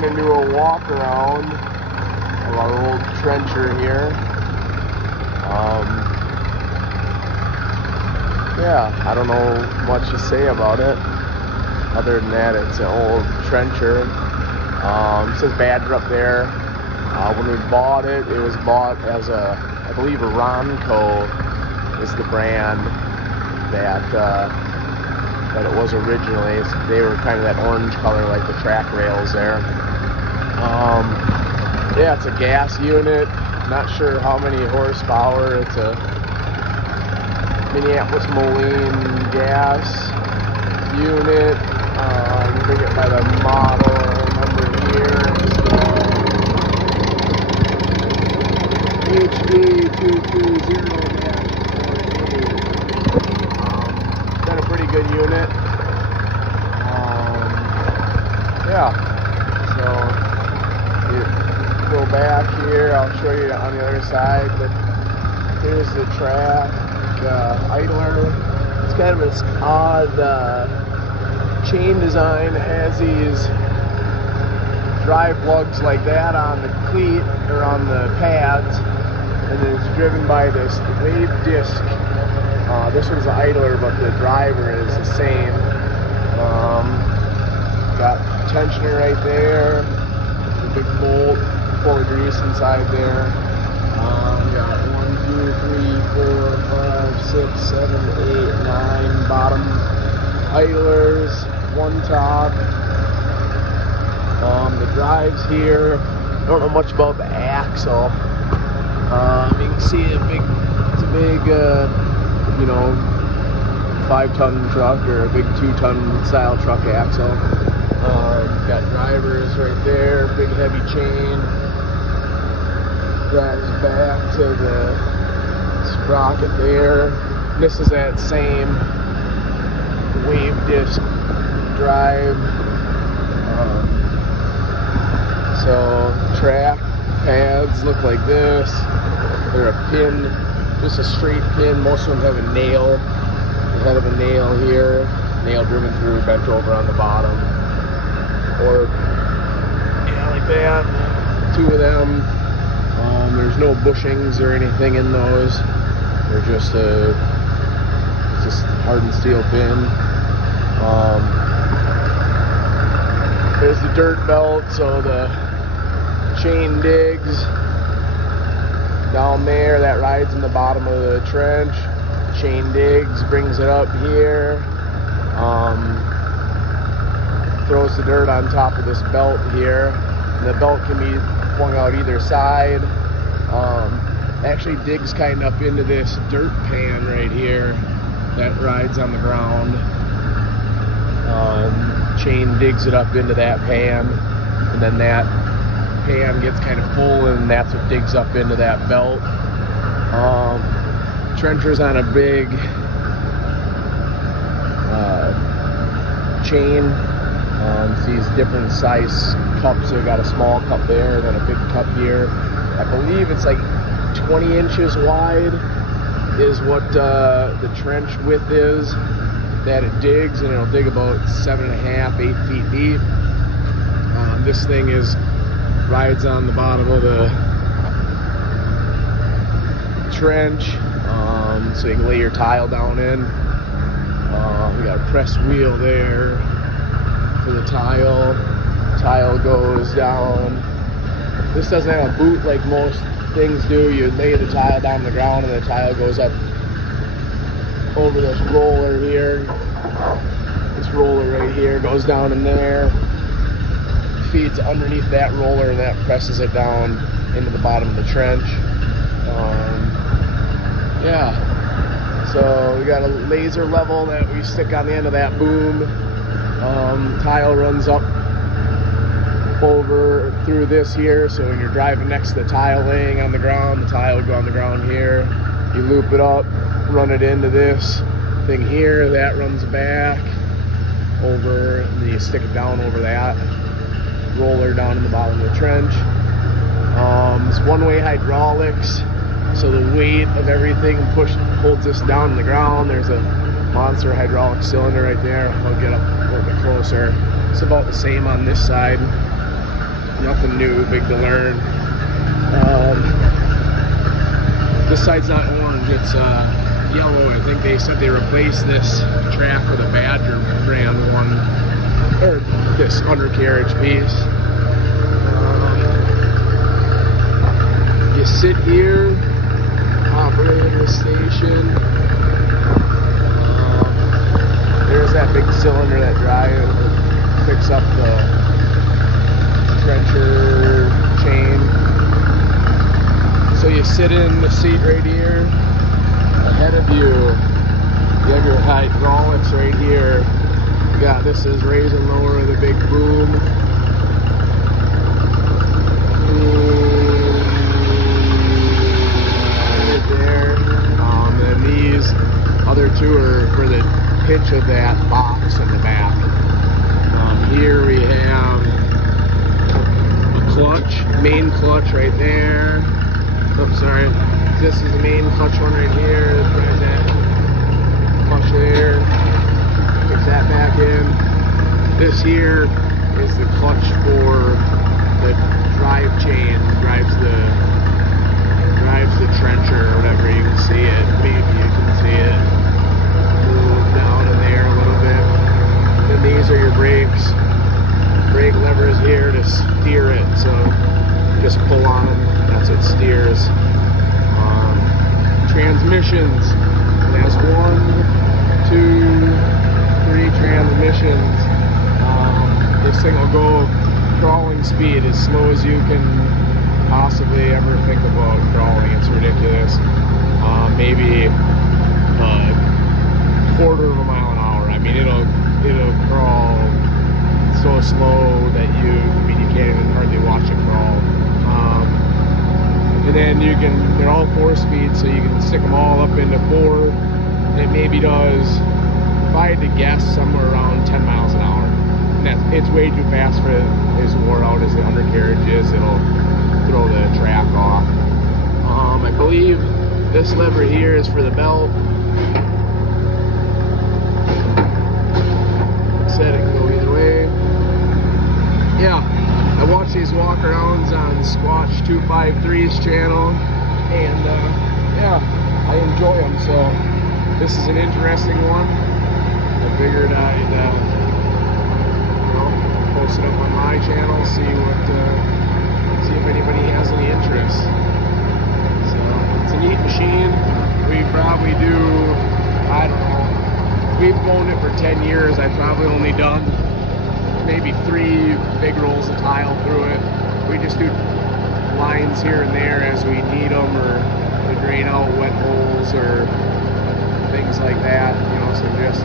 gonna do a walk around of our old trencher here. Yeah, I don't know much to say about it. Other than that, it's an old trencher. It says Badger up there. When we bought it, it was bought as I believe a Ronco is the brand that it was originally. They were kind of that orange color like the track rails there. Yeah, it's a gas unit. Not sure how many horsepower. It's a Minneapolis Moline gas unit. You bring it by the model number here. HD220-48. Got a pretty good unit. Yeah. So you go back here. I'll show you on the other side. But here's the track idler. It's kind of this odd chain design. It has these drive lugs like that on the cleat or on the pads, and then it's driven by this wave disc. This one's the idler, but the driver is the same. Got tensioner right there, the big bolt full of grease inside there. Got 1, 2, 3, 4, 5, 6, 7, 8, 9 bottom idlers, one top. The drives here, I don't know much about the axle. You can see it's a big, 5-ton truck or a big 2-ton style truck axle. Got drivers right there, big heavy chain. Drives back to the sprocket there. This is that same wave disc drive. So track pads look like this. They're a pin, just a straight pin. Most of them have a nail. The head of a nail here, nail driven through, bent over on the bottom. Or yeah, like that. 2 of them. There's no bushings or anything in those. They're just hardened steel pin. There's the dirt belt, so the chain digs down there. That rides in the bottom of the trench. Chain digs, brings it up here. Throws the dirt on top of this belt here. And the belt can be flung out either side. Actually digs kind of up into this dirt pan right here that rides on the ground. Chain digs it up into that pan, and then that pan gets kind of full, and that's what digs up into that belt. Trencher's on a big chain. These different size cups. So we got a small cup there, then a big cup here. I believe it's like 20 inches wide is what the trench width is that it digs, and it'll dig about 7.5, 8 feet deep. This thing rides on the bottom of the trench, so you can lay your tile down in. We got a press wheel there for the tile. Tile goes down. This doesn't have a boot like most things do. You lay the tile down on the ground, and the tile goes up over this roller here. This roller right here goes down in there, feeds underneath that roller, and that presses it down into the bottom of the trench. Yeah, so we got a laser level that we stick on the end of that boom. Tile runs up over through this here, so when you're driving next to the tile laying on the ground, the tile would go on the ground here. You loop it up, run it into this thing here, that runs back over, and then you stick it down over that roller down in the bottom of the trench. It's one-way hydraulics, so the weight of everything holds this down on the ground. There's a monster hydraulic cylinder right there. I'll get up a little bit closer. It's about the same on this side. nothing new, big to learn. This side's not orange, it's yellow. I think they said they replaced this track with a Badger brand one, or this undercarriage piece. You sit here, operate the station. There's that big cylinder that picks up the trencher chain. So you sit in the seat right here. Ahead of you, you have your hydraulics right here. You got this is raise and lower with a big boom. Right there. And these other two are for the pitch of that box in the back. Here we have a clutch, main clutch right there. Oops, sorry. This is the main clutch one right here. Put that clutch there. Fix that back in. This here is the clutch for the drive chain. Drives the trencher or whatever. You can see it. Maybe you can see it. Move down in there a little bit. Then these are your brakes. Brake levers here to steer it. So just pull on them. That's what steers. Transmissions. It has 1, 2, 3 transmissions. This thing will go crawling speed as slow as you can possibly ever think about crawling. It's ridiculous. Maybe a quarter of a mile an hour. I mean, it'll crawl so slow that you can't even hardly watch it crawl. And then they're all 4-speed, so you can stick them all up into 4. It maybe does, if I had to guess, somewhere around 10 miles an hour. And it's way too fast for as wore out as the undercarriage is. It'll throw the track off. I believe this lever here is for the belt. Said it can go either way. Yeah, I watch these walk-arounds on Squatch 253's channel, and yeah, I enjoy them. So this is an interesting one. I figured I'd post it up on my channel, see if anybody has any interest. So it's a neat machine. We probably do, I don't know. We've owned it for 10 years. I've probably only done maybe 3 big rolls of tile through it. We just do lines here and there as we need them, or to drain out wet holes or things like that. So just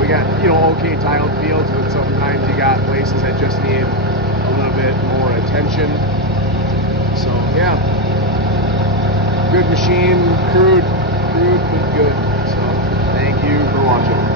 we got okay tiled fields, but sometimes you got places that just need a little bit more attention. So yeah, good machine, crude but good. So thank you for watching.